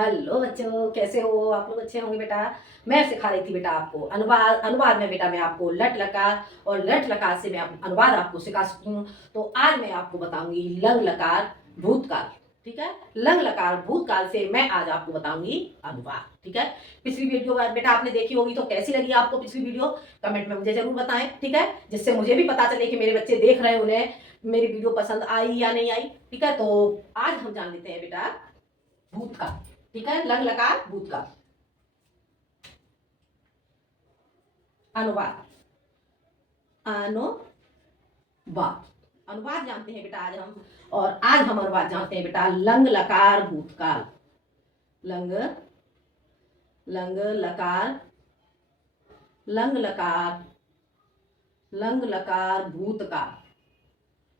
Hello बच्चों, कैसे हो आप लोग? अच्छे होंगे बेटा। मैं सिखा रही थी बेटा आपको अनुवाद। अनुवाद में बेटा मैं आपको लट लकार और लट लकार से मैं अनुवाद आपको सिखा सकती हूँ। तो आज मैं आपको बताऊंगी लंग लकार भूतकाल। ठीक है, लंग लकार भूतकाल से मैं आज आपको बताऊंगी अनुवाद। ठीक है, पिछली वीडियो बेटा आपने देखी होगी, तो कैसी लगी आपको पिछली वीडियो कमेंट में मुझे जरूर बताएं। ठीक है, जिससे मुझे भी पता चले कि मेरे बच्चे देख रहे हैं, उन्हें मेरी वीडियो पसंद आई या नहीं आई। ठीक है, तो आज हम जान लेते हैं बेटा भूतकाल। ठीक है, लंग लकार भूतकाल। अनुवाद। अनुवाद अनुवाद जानते हैं बेटा आज हम। और आज हम अनुवाद जानते हैं बेटा लंग लकार भूतकाल। लंग लंग लकार लंग लकार लंग लकार भूतकाल।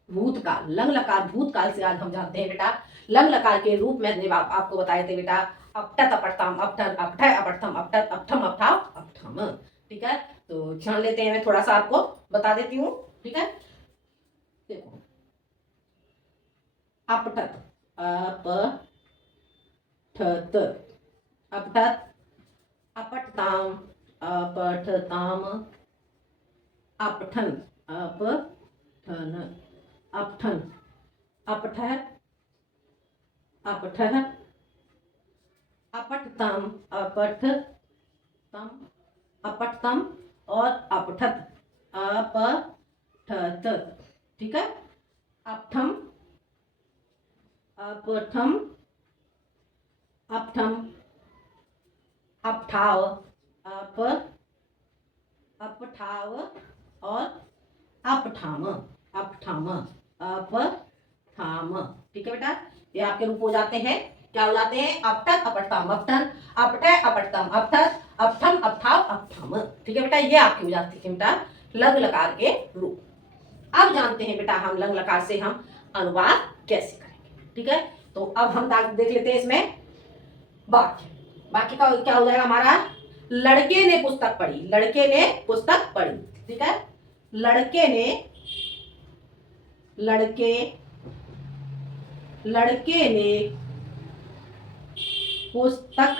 भूतकाल लंग लकार भूतकाल से आज हम जानते हैं बेटा लंग लकार के रूप में आपको बताए थे बेटा अपठत अपठतम अपठन अपठय अपठतम अपठत अपठम अपठाव अपठम। ठीक है, तो जान लेते हैं। मैं थोड़ा सा आपको बता देती हूँ। ठीक है, देखो अपठत अपठत अपठत अपठताम अपठताम अपठन अपठन अपठन अपठः अपठः अपठतम अपठतम अपठतम और अपठत अपठत। ठीक है, अपठम अपठम अपठम अपठाव अप अपठाव और अपठाम अपठाम अपठाम। ठीक है बेटा, ये आपके रूप हो जाते हैं। क्या हो जाते हैं? अपठत अपठतम अपठन अपठय अपठतम अपठत अपठम अपठाव अपठम। ठीक है बेटा, ये आपकी हो जाती है बेटा लंग लकार के रूप। अब जानते हैं बेटा हम लंग लकार से हम अनुवाद कैसे करेंगे। ठीक है, तो अब हम देख लेते हैं इसमें वाक्य। वाक्य का क्या हो जाएगा हमारा? लड़के ने पुस्तक पढ़ी। लड़के ने पुस्तक पढ़ी। ठीक है, लड़के ने लड़के लड़के ने पुस्तक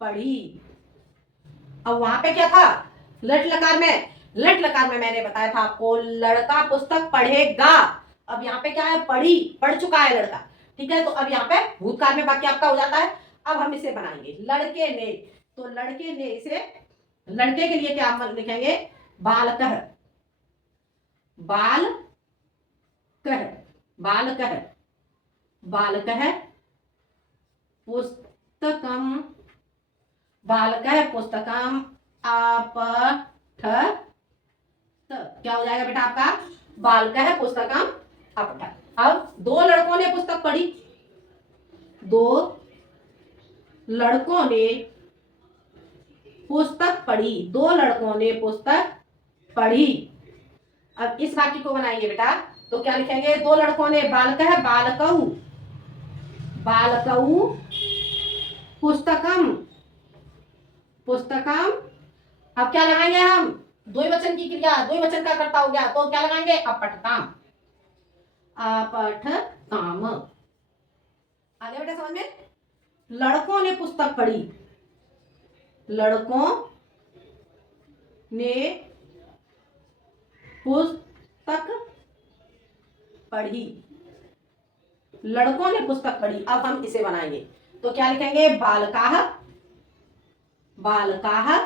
पढ़ी। अब वहां पे क्या था? लट लकार में। लट लकार में मैंने बताया था आपको लड़का पुस्तक पढ़ेगा। अब यहाँ पे क्या है? पढ़ी, पढ़ चुका है लड़का। ठीक है, तो अब यहाँ पे भूतकाल में वाक्य आपका हो जाता है। अब हम इसे बनाएंगे लड़के ने। तो लड़के ने इसे लड़के के लिए क्या हम लिखेंगे? बालकः बालकः बालकः बालकः पुस्तकम बालकः पुस्तकम अपठत। क्या हो जाएगा बेटा आपका? बालकः पुस्तकम अपठत। अब दो लड़कों ने पुस्तक पढ़ी। दो लड़कों ने पुस्तक पढ़ी। दो लड़कों ने पुस्तक पढ़ी। अब इस वाक्य को बनाएंगे बेटा, तो क्या लिखेंगे? दो लड़कों ने बालकः बालकौ बालकौ पुस्तकम पुस्तकम। अब क्या लगाएंगे हम? द्विवचन की क्रिया, द्विवचन का कर्ता हो गया, तो क्या लगाएंगे? अपठताम अपठताम। आगे बेटा समझ में? लड़कों ने पुस्तक पढ़ी। लड़कों ने पुस्तक पढ़ी। लड़कों ने पुस्तक पढ़ी। अब हम इसे बनाएंगे, तो क्या लिखेंगे? बालकाः बालकाः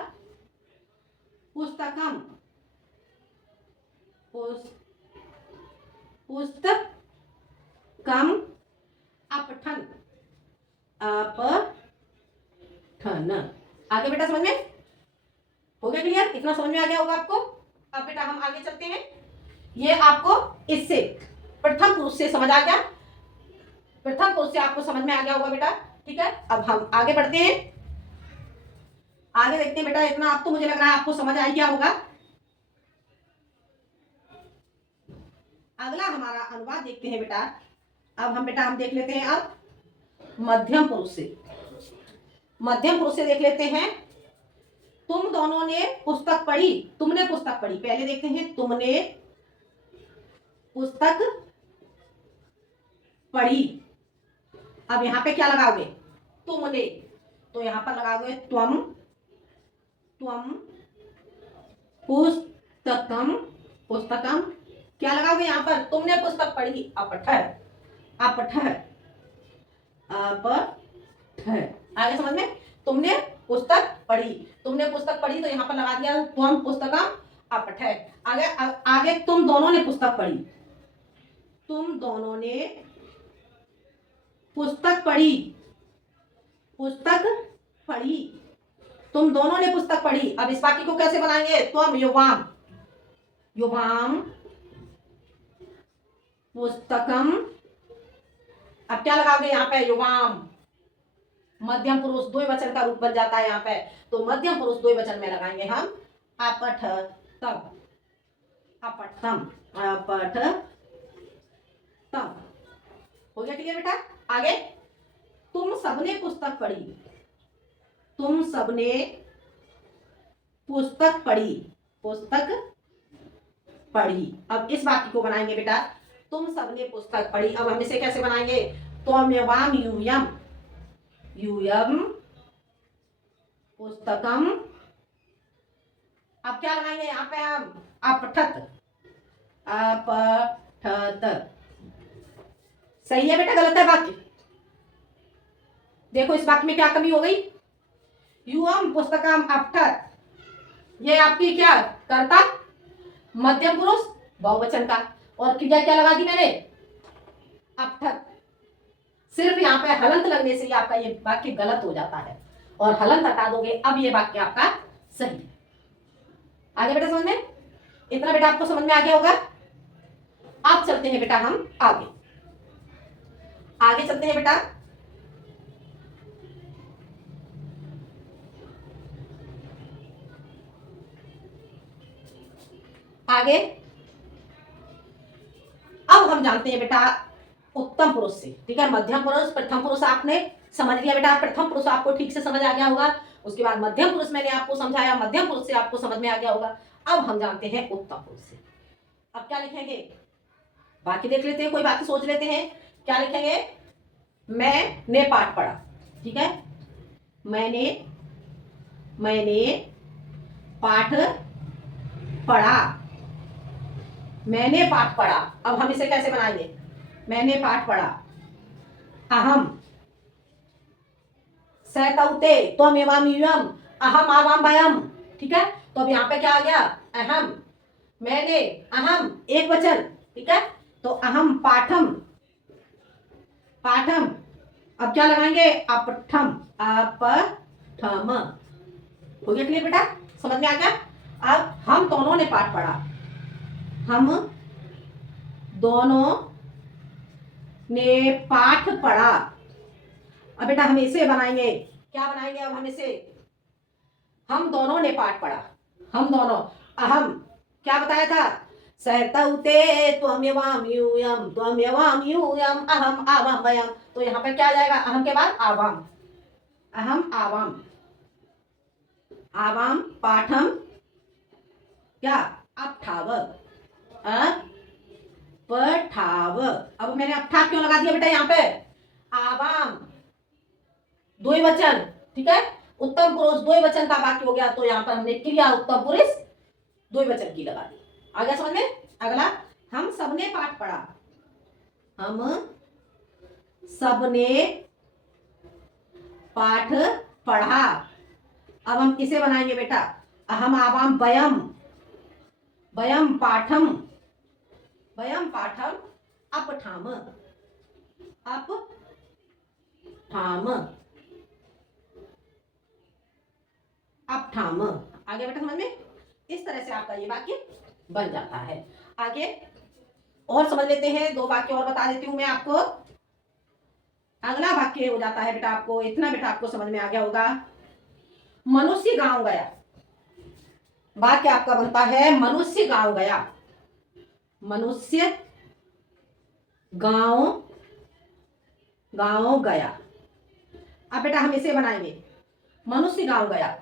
पुस्तकम पुस्तकम अपठन अपठन। आगे बेटा समझ में हो गया? क्लियर? इतना समझ में आ गया होगा आपको। अब बेटा हम आगे चलते हैं। ये आपको इससे प्रथम पुरुष से समझ आ गया। प्रथम पुरुष से आपको समझ में आ गया होगा बेटा। ठीक है, अब हम आगे बढ़ते हैं। आगे देखते हैं बेटा। इतना अब तो मुझे लग रहा है आपको समझ आ गया होगा। अगला हमारा अनुवाद देखते हैं बेटा। अब हम देख लेते हैं अब मध्यम पुरुष से। मध्यम पुरुष से देख लेते हैं। तुम दोनों ने पुस्तक पढ़ी। तुमने पुस्तक पढ़ी। पहले देखते हैं तुमने पुस्तक पढ़ी। अब यहाँ पे क्या लगाओगे, तुमने, तो यहाँ पर लगाओगे त्वम, त्वम पुस्तकम, पुस्तकम क्या लगाओगे यहाँ पर, तुमने पुस्तक पढ़ी, अपठ, अपठ, अपठ, आगे समझ में, तुमने पुस्तक पढ़ी, तुमने पुस्तक पढ़ी तो यहाँ पर लगा दिया त्वम पुस्तकम अपठ। आगे आगे तुम दोनों ने पुस्तक पढ़ी, तुम दोनों ने पुस्तक पढ़ी, पुस्तक पढ़ी, तुम दोनों ने पुस्तक पढ़ी। अब इस वाक्य को कैसे बनाएंगे, त्वम युवाम, युवाम पुस्तकम, अब क्या लगाओगे यहाँ पे, युवाम, मध्यम पुरुष द्विवचन का रूप बन जाता है यहाँ पे, तो मध्यम पुरुष द्विवचन में लगाएंगे हम अपठतम, अपठतम, अपठतम। हो गया क्लियर बेटा। आगे तुम सबने पुस्तक पढ़ी, तुम सबने पुस्तक पढ़ी, पुस्तक पढ़ी। अब इस वाक्य को बनाएंगे बेटा, तुम सबने पुस्तक पढ़ी। अब हम इसे कैसे बनाएंगे, त्वम्यवाम यूयम, यूयम पुस्तकम, अब क्या लगाएंगे यहाँ पे हम, अपठत, अपठत। सही है बेटा, गलत है वाक्य, देखो इस वाक्य में क्या कमी हो गई, यूयम पुस्तकम अपठत, ये आपकी क्या कर्ता मध्यम पुरुष बहुवचन का, और क्रिया क्या लगा दी मैंने, अपठत। सिर्फ यहाँ पे हलंत लगने से ही आपका ये वाक्य गलत हो जाता है, और हलंत हटा दोगे अब ये वाक्य आपका सही है। आगे बेटा समझ में, इतना बेटा आपको समझ में आ गया होगा। अब चलते हैं बेटा हम आगे, आगे चलते हैं बेटा। आगे अब हम जानते हैं बेटा उत्तम पुरुष से, ठीक है। मध्यम पुरुष, प्रथम पुरुष आपने समझ लिया बेटा, प्रथम पुरुष आपको ठीक से समझ आ गया होगा, उसके बाद मध्यम पुरुष मैंने आपको समझाया, मध्यम पुरुष से आपको समझ में आ गया होगा। अब हम जानते हैं उत्तम पुरुष से। अब क्या लिखेंगे, बाकी देख लेते हैं, कोई बाकी सोच लेते हैं, क्या लिखेंगे, मैंने पाठ पढ़ा, ठीक है, मैंने पाठ पढ़ा, मैंने पाठ पढ़ा। अब हम इसे कैसे बनाएंगे, मैंने पाठ पढ़ा, अहम सैतौते त्वमेवाम यूयम अहम आवाम वयम, ठीक है। तो अब यहाँ पे क्या आ गया, अहम, मैंने, अहम एक वचन, ठीक है, तो अहम पाठम, पाठम, अब क्या लगाएंगे, अपठम, अपठम। हो गया क्लियर बेटा, समझ में आ गया। अब हम दोनों ने पाठ पढ़ा, हम दोनों ने पाठ पढ़ा। अब बेटा हम इसे बनाएंगे, क्या बनाएंगे, अब हम इसे, हम दोनों ने पाठ पढ़ा, हम दोनों, अहम क्या बताया था, सहतौते त्वमेवाम यूयम, त्वमेवाम यूयम अहम आवाम वयम, तो यहाँ पर क्या आ जाएगा, अहम के बाद आवाम, अहम आवाम, आवाम पाठम क्या, अपठाव, अपठाव। अब मैंने अपठा क्यों लगा दिया बेटा यहाँ पे, आवाम द्विवचन, ठीक है, उत्तम पुरुष द्विवचन का वाक्य हो गया, तो यहाँ पर हमने क्रिया उत्तम पुरुष द्विवचन की लगा दी। आ गया समझ में। अगला, हम सबने पाठ पढ़ा, हम सबने पाठ पढ़ा। अब हम किसे बनाएंगे बेटा, अहम आवाम वयम, वयम पाठम, वयम पाठम अपठाम, अपठाम, अपठाम। आगे बेटा समझ में, इस तरह से आपका ये वाक्य बन जाता है। आगे और समझ लेते हैं, दो वाक्य और बता देती हूं मैं आपको। अगला वाक्य हो जाता है बेटा, आपको इतना बेटा आपको समझ में आ गया होगा, मनुष्य गांव गया। वाक्य आपका बनता है, मनुष्य गांव गया, मनुष्य गांव गया। अब बेटा हम इसे बनाएंगे, मनुष्य गांव गया,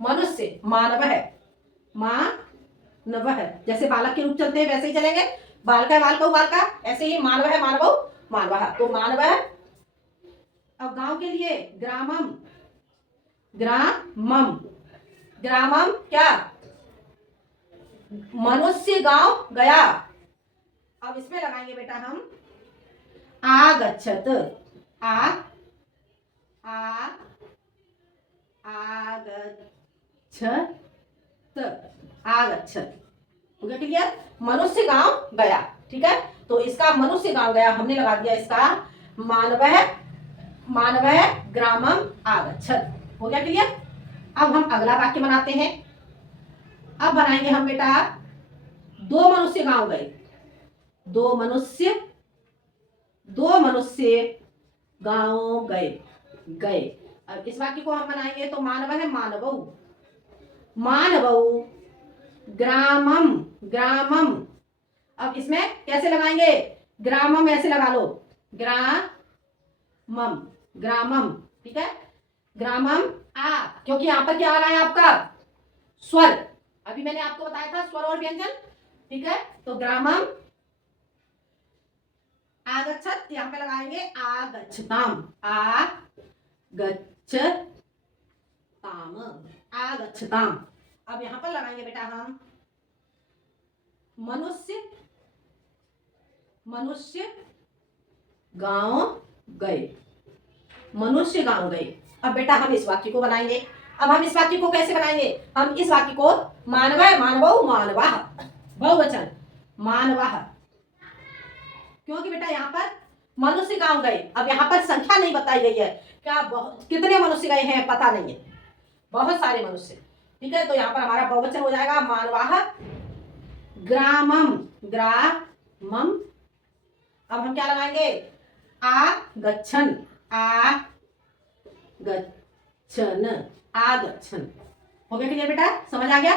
मनुष्य मानव है, मानव है, जैसे बालक के रूप चलते हैं वैसे ही चलेंगे, बालका है बालका, ऐसे ही मानव है मानव, मानव, तो मानव अब गांव के लिए ग्रामम, ग्रामम, ग्रामम क्या, मनुष्य गांव गया। अब इसमें लगाएंगे बेटा हम आगच्छत, आगच्छत, आगच्छत, हो गया क्लियर। मनुष्य गांव गया, ठीक है। तो इसका मनुष्य गांव गया हमने लगा दिया इसका मानवः, मानवः ग्रामम आगच्छत, हो गया क्लियर। अब हम अगला वाक्य बनाते हैं। अब बनाएंगे हम बेटा दो मनुष्य गांव गए, दो मनुष्य, दो मनुष्य गांव गए, गए। अब इस वाक्य को हम बनाएंगे तो मानव है मानवौ, मानवौ ग्रामम, ग्रामम। अब इसमें कैसे लगाएंगे, ग्रामम ऐसे लगा लो, ग्रामम, ग्रामम, ठीक है। ग्रामम आ, क्योंकि यहां पर क्या आ रहा है आपका स्वर, अभी मैंने आपको बताया था स्वर और व्यंजन, ठीक है। तो ग्रामम आगच्छत, यहां पे लगाएंगे आगच्छताम, आगच्छताम, आगच्छताम। अब यहां पर लगाएंगे बेटा हम मनुष्य, मनुष्य गांव गए, मनुष्य गांव गए। अब बेटा हम इस वाक्य को बनाएंगे। अब हम इस वाक्य को कैसे बनाएंगे, हम इस वाक्य को मानवः, मानवौ, मानवाः, बहुवचन मानवाः, क्योंकि बेटा यहाँ पर मनुष्य गांव गए। अब यहाँ पर संख्या नहीं बताई गई है, क्या कितने मनुष्य गए हैं पता नहीं है, बहुत सारे मनुष्य, ठीक है। तो यहाँ पर हमारा बहुवचन हो जाएगा मानवाः ग्रामम, ग्रामम। अब हम क्या लगाएंगे आगच्छन, आगच्छन, आगच्छन, हो गया क्लियर बेटा, समझ आ गया।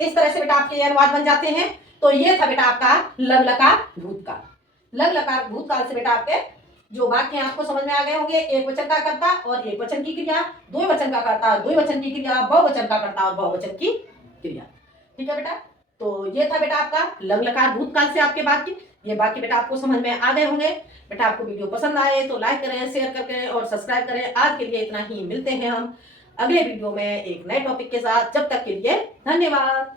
इस तरह से बेटा आपके ये अनुवाद बन जाते हैं। तो ये था बेटा आपका लग लकार भूतकाल। लग लकार भूतकाल से बेटा आपके जो वाक्य आपको समझ में आ गए होंगे, एक वचन का कर्ता और एक वचन की क्रिया, दो वचन का कर्ता, दो वचन की क्रिया, बहुवचन का कर्ता और बहुवचन की क्रिया, ठीक है बेटा। तो ये था बेटा आपका लग लकार भूतकाल से आपके वाक्य। ये वाक्य बेटा आपको समझ में आ गए होंगे। बेटा आपको वीडियो पसंद आए तो लाइक करें, शेयर करें और सब्सक्राइब करें। आज के लिए इतना ही, मिलते हैं हम अगले वीडियो में एक नए टॉपिक के साथ। जब तक के लिए धन्यवाद।